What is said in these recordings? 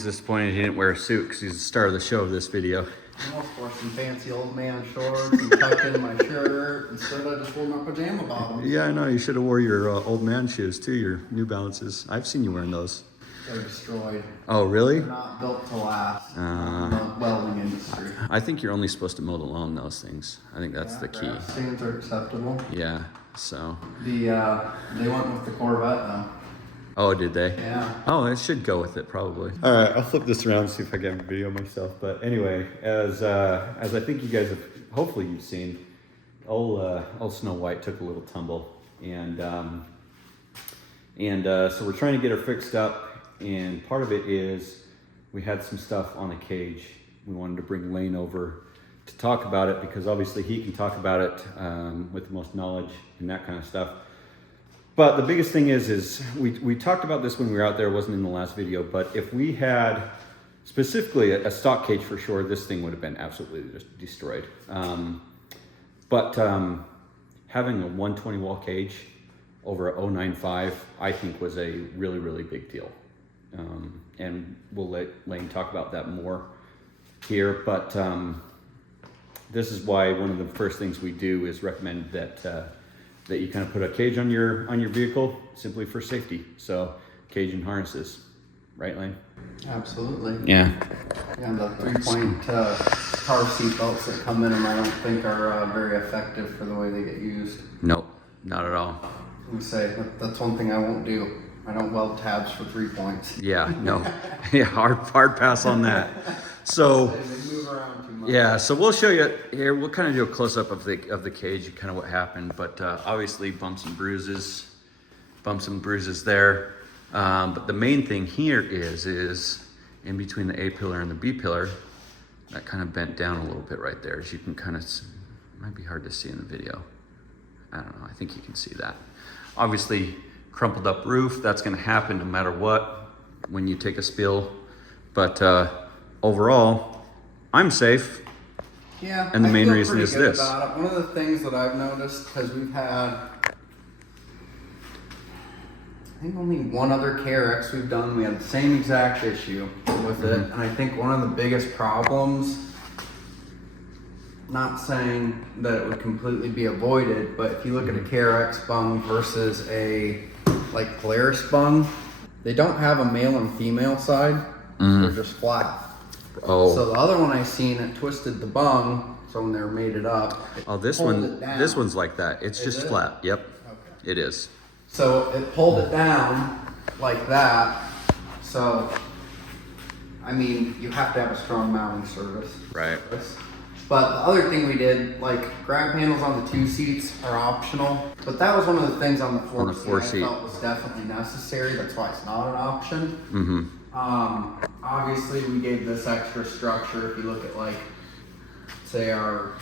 Lane's disappointed he didn't wear a suit because he's the star of the show of this video. I almost wore some fancy old man shorts and tucked in my shirt. Instead, I just wore my pajama bottoms. Yeah, I know. You should have wore your old man shoes too, your New Balances. I've seen you wearing those. They're destroyed. Oh, really? They're not built to last in the welding industry. I think you're only supposed to mow the lawn those things. I think that's the key. Grass stains are acceptable. Yeah, so. They went with the Corvette though. Oh, did they? Yeah. Oh, it should go with it probably. All right, I'll flip this around and see if I can video myself. But anyway, as I think you guys have, hopefully you've seen, old Snow White took a little tumble, and so we're trying to get her fixed up. And part of it is we had some stuff on the cage. We wanted to bring Layne over to talk about it because obviously he can talk about it with the most knowledge and that kind of stuff. But the biggest thing is we talked about this when we were out there. It wasn't in the last video, but if we had specifically a stock cage for sure, this thing would have been absolutely just destroyed. But having a 120 wall cage over a 095, I think was a really, really big deal. And we'll let Layne talk about that more here. But this is why one of the first things we do is recommend that you kind of put a cage on your vehicle simply for safety. So cage and harnesses, right, Layne? Absolutely. Yeah. Yeah, the 3-point car seat belts that come in them, I don't think are very effective for the way they get used. Nope, not at all. We say that's one thing I won't do. I don't weld tabs for 3 points. Yeah, no, yeah, hard pass on that. So. They move around too much. Yeah, so we'll show you here. We'll kind of do a close up of the cage, kind of what happened. But obviously, bumps and bruises there. But the main thing here is in between the A pillar and the B pillar, that kind of bent down a little bit right there. As you can kind of, it might be hard to see in the video. I don't know. I think you can see that. Obviously, crumpled up roof. That's going to happen no matter what when you take a spill. But overall, I'm safe. Yeah, and the main feel reason pretty is good this. about it. One of the things that I've noticed, because we've had, I think only one other KRX we've done, we had the same exact issue with it. And I think one of the biggest problems, not saying that it would completely be avoided, but if you look at a KRX bung versus a like Polaris bung, they don't have a male and female side. They're just flat. Oh. So the other one I seen, it twisted the bung, so when they were made it up. Oh, this one's like that. It's just flat. Yep. Okay. It is. So it pulled it down like that. So, I mean, you have to have a strong mounting service. Right. But the other thing we did, like grab handles on the 2 seats are optional. But that was one of the things on the 4 seat I felt was definitely necessary. That's why it's not an option. Mm-hmm. Obviously we gave this extra structure. If you look at like, say our,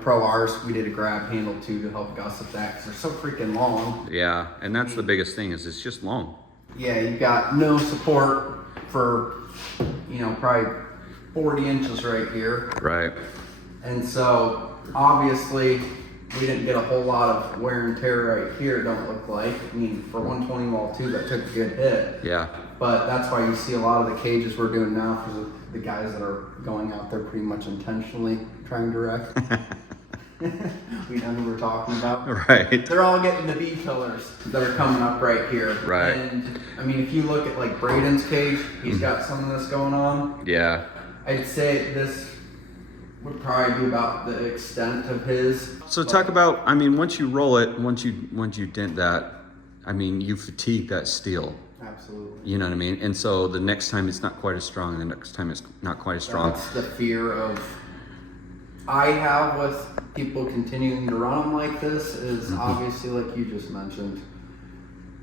Pro Rs, we did a grab handle too to help gusset that because they're so freaking long. Yeah, and that's the biggest thing is it's just long. Yeah, you've got no support for, probably 40 inches right here. Right. And so obviously we didn't get a whole lot of wear and tear right here, it don't look like. I mean, for 120 wall too, that took a good hit. Yeah. But that's why you see a lot of the cages we're doing now for the guys that are going out there pretty much intentionally trying to wreck. We know who we're talking about. Right. They're all getting the B pillars that are coming up right here. Right. And I mean, if you look at like Braden's cage, he's got some of this going on. Yeah. I'd say this would probably be about the extent of his. So talk about, I mean, once you roll it, once you dent that, I mean, you fatigue that steel. Absolutely. You know what I mean? And so the next time it's not quite as strong, and the next time it's not quite as strong. That's the fear I have with people continuing to run them like this is obviously like you just mentioned.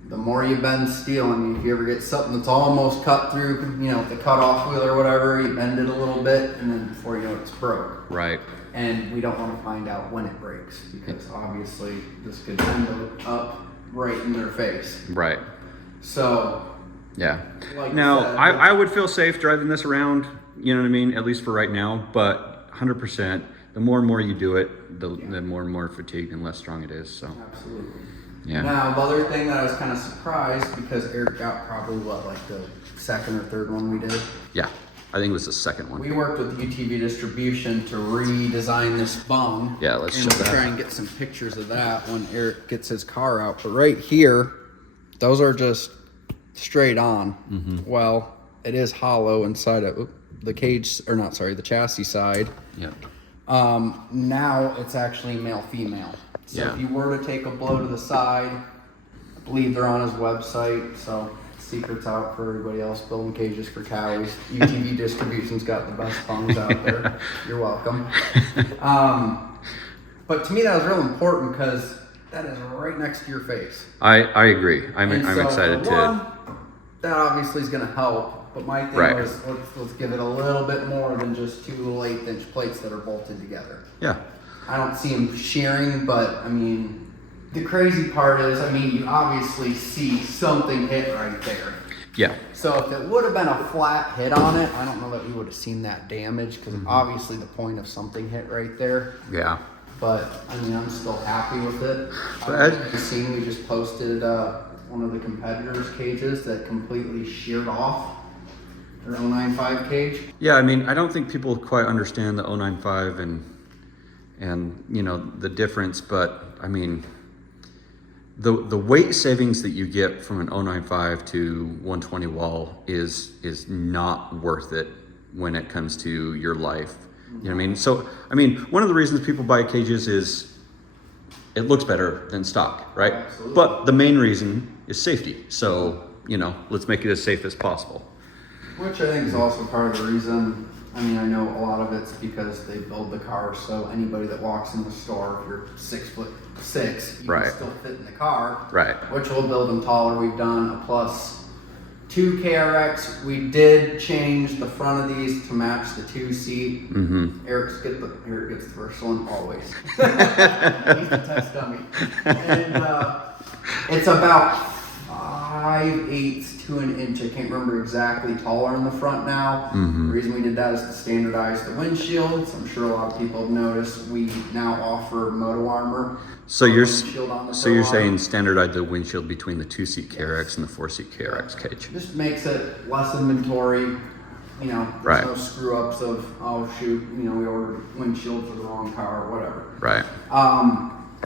The more you bend steel, I mean, if you ever get something that's almost cut through, with the cutoff wheel or whatever, you bend it a little bit, and then before you know it's broke. Right. And we don't want to find out when it breaks because obviously this could end up right in their face. Right. So. Yeah. Like now, said, I would feel safe driving this around, you know what I mean, at least for right now, but 100%, the more and more you do it, the more and more fatigued and less strong it is. So. Absolutely. Yeah. Now, the other thing that I was kind of surprised because Eric got probably like the second or third one we did. Yeah, I think it was the second one. We worked with UTV Distribution to redesign this bung. Yeah, let's show and we'll that. try and get some pictures of that when Eric gets his car out. But right here, those are just straight on. Well, it is hollow inside of the cage, or not, sorry, the chassis side. Yeah. Now it's actually male-female. So Yeah. if you were to take a blow to the side, I believe they're on his website. So secrets out for everybody else building cages for Kawi's. UTV Distribution's got the best bungs out there. You're welcome. But to me that was real important because that is right next to your face. I agree. I'm excited for to. one, that obviously is going to help. But my thing Right. was let's give it a little bit more than just 2 little 1/8-inch plates that are bolted together. Yeah. I don't see them shearing, but I mean, the crazy part is, I mean, you obviously see something hit right there. Yeah. So if it would have been a flat hit on it, I don't know that we would have seen that damage because obviously the point of something hit right there. Yeah. But I mean, I'm still happy with it. But I've seen we just posted one of the competitors' cages that completely sheared off their 095 cage. Yeah, I mean, I don't think people quite understand the 095 and you know the difference, but I mean the weight savings that you get from an 095 to 120 wall is not worth it when it comes to your life. You know what I mean? So I mean, one of the reasons people buy cages is it looks better than stock, right? Absolutely. But the main reason is safety. So, you know, let's make it as safe as possible. Which I think is also part of the reason. I mean, I know a lot of it's because they build the car so anybody that walks in the store, if you're 6'6", you Right. can still fit in the car. Right. Which will build them taller. We've done a +2 KRX. We did change the front of these to match the 2-seat. Eric gets the first one always. He's the test dummy. And it's about 5/8 to an inch. I can't remember exactly taller in the front now. The reason we did that is to standardize the windshields. I'm sure a lot of people have noticed we now offer moto armor. So you're Windshield on the so you're Pro saying standardize the windshield between the 2-seat KRX and the 4-seat KRX cage. Just makes it less inventory. You know, there's Right. no screw ups of, oh shoot, you know, we ordered windshield for the wrong car or whatever. Right.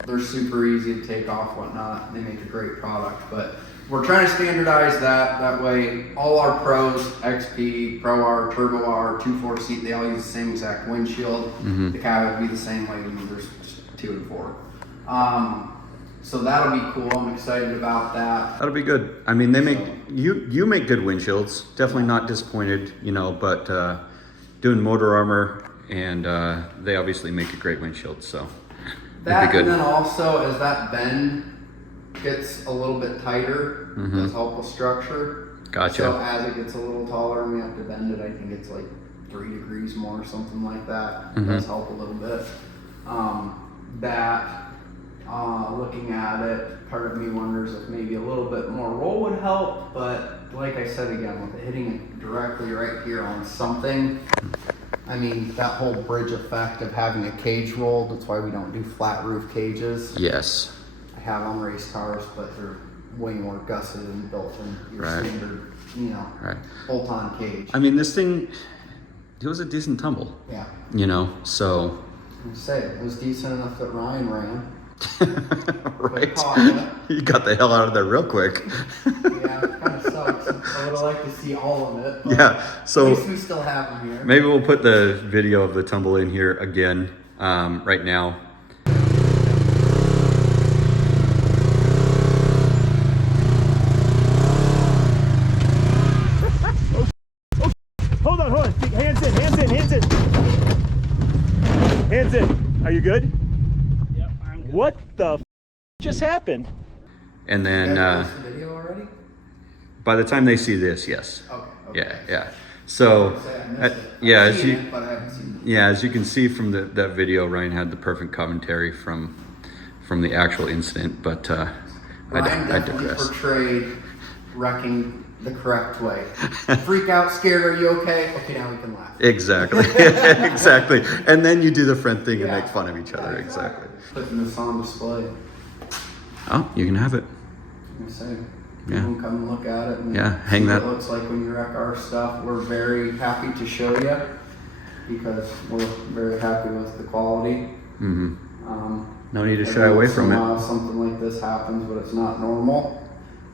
They're super easy to take off, whatnot. They make a great product, but we're trying to standardize that. That way, all our pros, XP, Pro R, Turbo R, 2 4-seat, they all use the same exact windshield. The Kawi would be the same way. There's just 2 and 4. So that'll be cool. I'm excited about that. That'll be good. I mean, they make you make good windshields. Definitely not disappointed, you know, but doing motor armor and they obviously make a great windshield, so That, it'd be good. and then also as that bend gets a little bit tighter, it does help with structure. Gotcha. So as it gets a little taller and we have to bend it, I think it's like 3 degrees more or something like that. It does help a little bit. Looking at it, part of me wonders if maybe a little bit more roll would help, but like I said again, with it hitting it directly right here on something, I mean, that whole bridge effect of having a cage rolled, that's why we don't do flat roof cages. Yes. I have on race cars, but they're way more gusseted and built in your Right. standard, you know, Right. bolt-on cage. I mean, this thing, it was a decent tumble, Yeah. you know, so. I say it was decent enough that Ryan ran. Right. Caught ya. You got the hell out of there real quick. Yeah, it kind of sucks. I would have liked to see all of it. But Yeah, so at least we still have them here. maybe we'll put the video of the tumble in here again right now. Hold on. Hands in. Hands in. Are you good? Yep, I'm good. What the just happened? And You then guys watched the video already? by the time they see this, yes. Okay. Yeah. So, I missed it. yeah, I've as seen you it, but I haven't seen it. yeah, as you can see from that video, Ryan had the perfect commentary from the actual incident, but Ryan I definitely digress. portrayed wrecking the correct way. Freak out, scared, are you okay? Okay, now we can laugh. Exactly, exactly. And then you do the friend thing and Yeah. make fun of each other. Exactly. Putting this on display. Oh, you can have it. I'm saying. You can come and look at it. And hang see that. what it looks like when you wreck our stuff. We're very happy to show you because we're very happy with the quality. No need to shy away from it. Something like this happens, but it's not normal,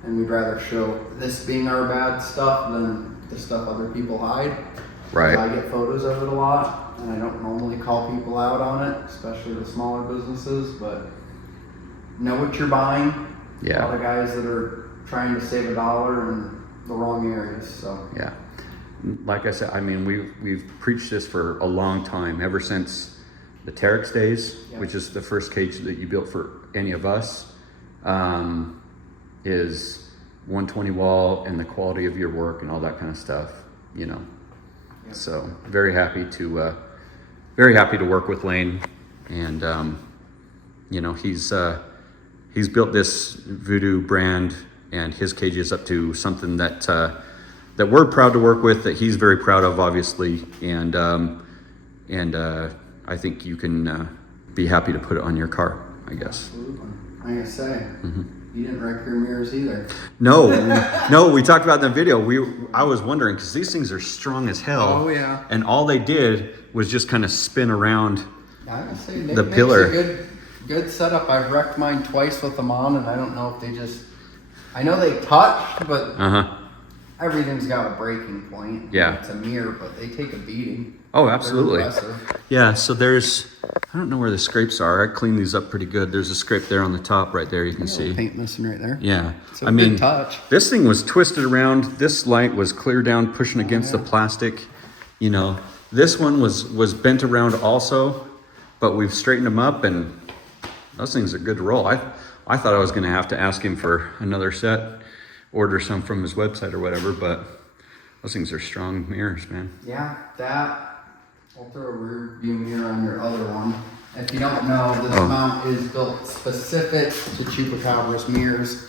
and we'd rather show this being our bad stuff than the stuff other people hide. Right. I get photos of it a lot, and I don't normally call people out on it, especially the smaller businesses, but know what you're buying. Yeah. A lot of guys that are trying to save $1 in the wrong areas, so. Yeah. Like I said, I mean, we've preached this for a long time, ever since the KRX days, which is the first cage that you built for any of us, is 120 wall and the quality of your work and all that kind of stuff, you know. So very happy to work with Layne, and you know, he's built this Voodoo brand and his cages up to something that that we're proud to work with, that he's very proud of, obviously, and I think you can be happy to put it on your car, I guess. Absolutely. I gotta say, you didn't wreck your mirrors either. No, no, we talked about in the video. I was wondering, because these things are strong as hell. Oh yeah. And all they did was just kind of spin around I gotta say, the pillar. Makes a good setup. I've wrecked mine twice with them on, and I don't know if they just. I know they touched, but everything's got a breaking point. Yeah. It's a mirror, but they take a beating. Oh, absolutely. They're impressive. Yeah, so there's, I don't know where the scrapes are. I cleaned these up pretty good. There's a scrape there on the top right there, you can see. Paint missing right there. Yeah. So I mean, good touch. this thing was twisted around. This light was clear down, pushing against the plastic. You know, this one was bent around also, but we've straightened them up, and those things are good to roll. I thought I was going to have to ask him for another set, order some from his website or whatever, but those things are strong mirrors, man. Yeah, that. I'll throw a rear view mirror on your other one. If you don't know, this mount is built specific to Chupacabra's mirrors.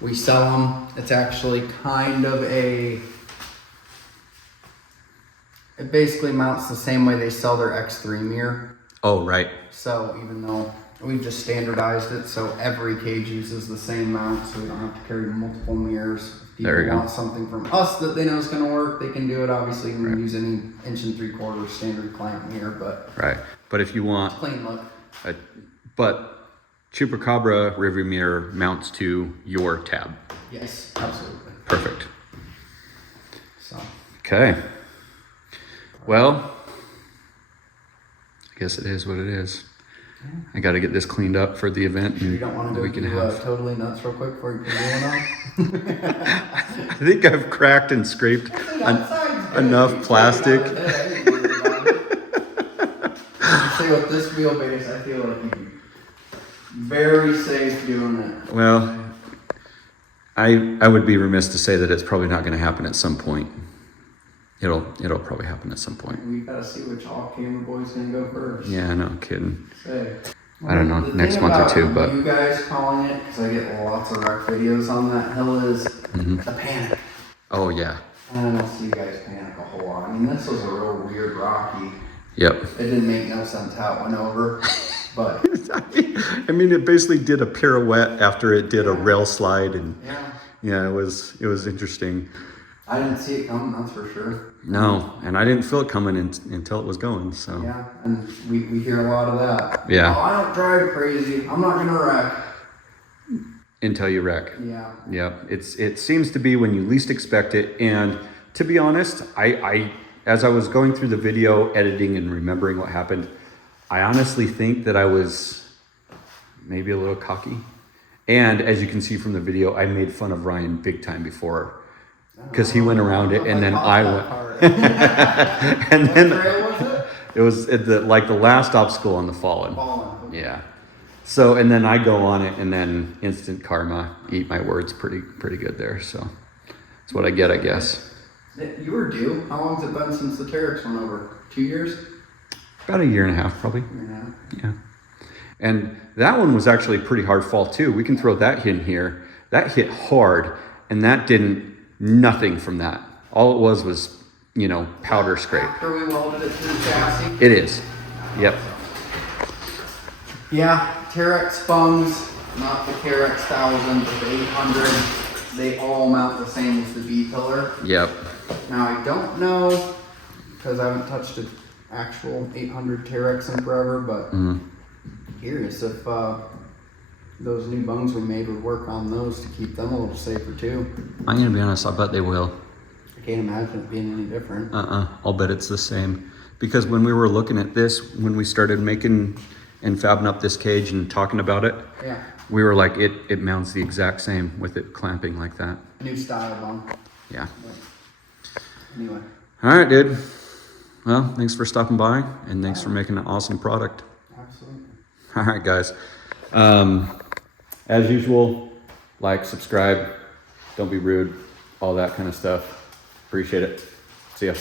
We sell them. It's actually kind of it basically mounts the same way they sell their X3 mirror. Oh, right. So even though we've just standardized it, so every cage uses the same mount, so we don't have to carry multiple mirrors. If There you people go. want something from us that they know is going to work, they can do it. Obviously, you can use any 1 3/4 standard clamp mirror, but Right. But if you want, clean look. but Chupacabra rearview mirror mounts to your tab. Yes, absolutely. Perfect. So Okay. Well, I guess it is what it is. I got to get this cleaned up for the event. you don't want to that go do totally nuts real quick before you put it on? I think I've cracked and scraped enough plastic. See, with this wheelbase, I feel like you'd be very safe doing it. Well, I would be remiss to say that it's probably not going to happen at some point. It'll probably happen at some point. We gotta see which Off Camber boy's gonna go first. Yeah, no kidding. Say. I don't know, The next thing month or about two, but you guys calling it, because I get lots of wreck videos on that hill, is the panic. oh yeah, I don't see you guys panic a whole lot. I mean, this was a real weird rocky. yep. It didn't make no sense how it went over, but I mean, it basically did a pirouette after it did a rail slide, and yeah, it was interesting. I didn't see it coming, that's for sure. No, and I didn't feel it coming until it was going. So Yeah, and we hear a lot of that. Yeah. Oh, I don't drive crazy. I'm not gonna wreck. until you wreck. Yeah. Yep. It seems to be when you least expect it. And to be honest, I as I was going through the video editing and remembering what happened, I honestly think that I was maybe a little cocky. And as you can see from the video, I made fun of Ryan big time before, because he went around it and then I went. And then What trail was it? it was at the last obstacle on the Fallen. Fallen. Yeah. So, and then I go on it, and then instant karma, eat my words pretty good there. So that's what I get, I guess. You were due. How long's it been since the KRX went over? 2 years? About a year and a half, probably. Yeah. And that one was actually a pretty hard fall too. We can throw that in here. That hit hard, and that nothing from that. All it was, powder scrape. After we welded it to the chassis? It is. Yep. Yeah, KRX funds, not the KRX 1000, but the 800. they all mount the same as the B pillar. Yep. Now I don't know, because I haven't touched an actual 800 KRX in forever, but curious if those new bungs we made would work on those to keep them a little safer too. I'm gonna be honest, I bet they will. I can't imagine it being any different. I'll bet it's the same. Because when we were looking at this, when we started making and fabbing up this cage and talking about it, Yeah, we were like, it mounts the exact same with it clamping like that. new style bung. Yeah. Anyway, All right, dude. Well, thanks for stopping by and thanks for making an awesome product. absolutely. All right, guys. As usual, like, subscribe, don't be rude, all that kind of stuff. Appreciate it. See ya.